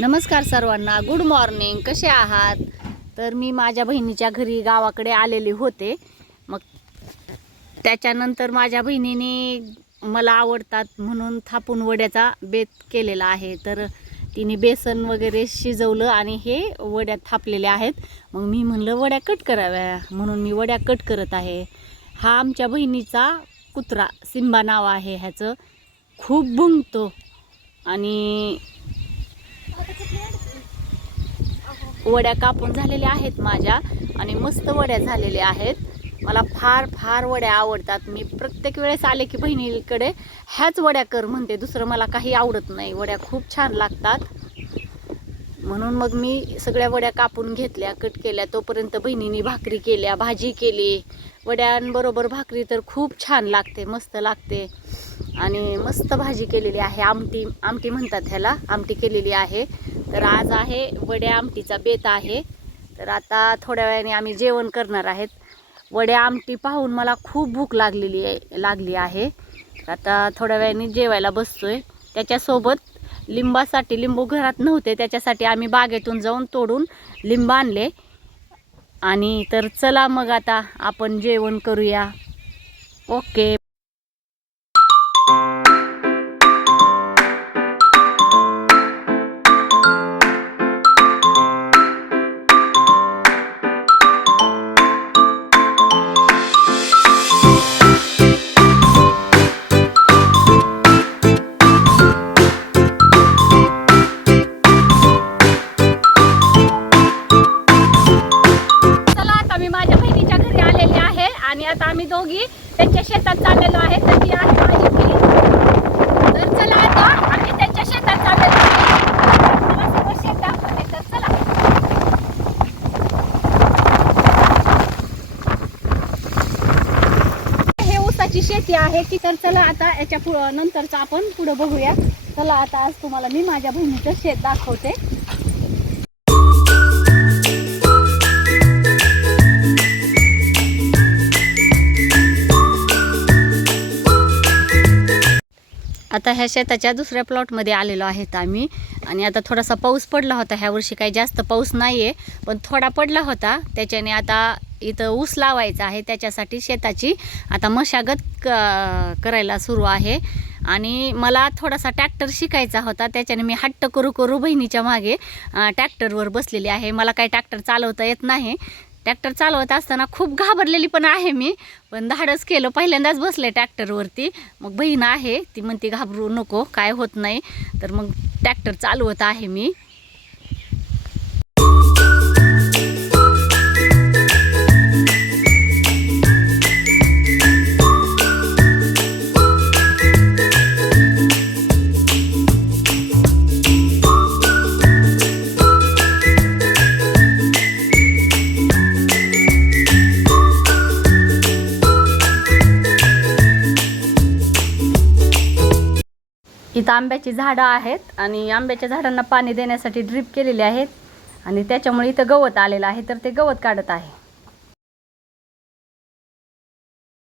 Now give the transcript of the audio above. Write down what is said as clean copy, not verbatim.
नमस्कार सर्वांना, good morning. कसे आहात? तर मी माझ्या बहिणीच्या घरी गावाकडे आलेले होते. मग त्याच्यानंतर माझ्या बहिणीने मला आवडतात म्हणून थापून वड्याचा बेत केलेला आहे. तर तिने बेसन वगैरे शिजवलं आणि हे वड्या थापलेल्या आहेत. मग मी म्हणलं वड्या कट कराव्या म्हणून मी वड्या कट करत आहे. हा आमच्या बहिणीचा कुत्रा सिम्बा नाव आहे ह्याचं. खूप भुंकतो आणि वड्या कापून झालेल्या आहेत माझ्या आणि मस्त वड्या झालेल्या आहेत. मला फार वड्या आवडतात. मी प्रत्येक वेळेस आले की बहिणीकडे ह्याच वड्या कर म्हणते, दुसरं मला काही आवडत नाही. वड्या खूप छान लागतात म्हणून मग मी सगळ्या वड्या कापून घेतल्या, कट केल्या. तोपर्यंत बहिणीने भाकरी केल्या, भाजी केली. वड्यांबरोबर भाकरी तर खूप छान लागते, मस्त लागते. आणि मस्त भाजी केलेली आहे. आमटी म्हणतात ह्याला, आमटी केलेली आहे. तर आज आहे वड्या आमटीचा बेत आहे. तर आता थोड्या वेळाने आम्ही जेवण करणार आहेत. वड्या आमटी पाहून मला खूप भूक लागली आहे. आता थोड्या वेळाने जेवायला बसतोय. त्याच्यासोबत लिंबासाठी, लिंबू घरात नव्हते, त्याच्यासाठी आम्ही बागेतून जाऊन तोडून लिंब आणले. आणि तर चला मग आता आपण जेवण करूया. ओके. आणि आता आम्ही दोघी त्यांच्या शेतात चाललेलो आहे. तर ती आहे माझी बहीण. तर चला आता आम्ही त्यांच्या शेतात चाललेलो आहे. मला सगळं शेत दाखवते. तर चला. हे ऊसाची शेती आहे की. तर चला आता याच्या नंतरचं आपण पुढे बघूया. चला आता आज तुम्हाला मी माझ्या बहिणीचं शेत दाखवते. आता ह्या शेताच्या दुसऱ्या प्लॉटमध्ये आलेलो आहेत आम्ही. आणि आता थोडासा पाऊस पडला होता. ह्या वर्षी काही जास्त पाऊस नाही आहे, पण थोडा पडला होता. त्याच्याने आता इथं ऊस लावायचा आहे. त्याच्यासाठी शेताची आता मशागत करायला सुरू आहे. आणि मला थोडासा ट्रॅक्टर शिकायचा होता. त्याच्याने मी हट्ट करू बहिणीच्या मागे ट्रॅक्टरवर बसलेली आहे. मला काही ट्रॅक्टर चालवता येत नाही. ट्रॅक्टर चालवत असताना खूप घाबरलेली पण आहे मी, पण धाडस केलं. पहिल्यांदाच बसले ट्रॅक्टरवरती. मग बहीण आहे, ती म्हणते घाबरू नको, काय होत नाही. तर मग ट्रॅक्टर चालवत आहे मी. इथं आंब्याची झाडं आहेत आणि आंब्याच्या झाडांना पाणी देण्यासाठी ड्रीप केलेले आहेत. आणि त्याच्यामुळे इथं गवत आलेलं आहे, तर ते गवत काढत आहे.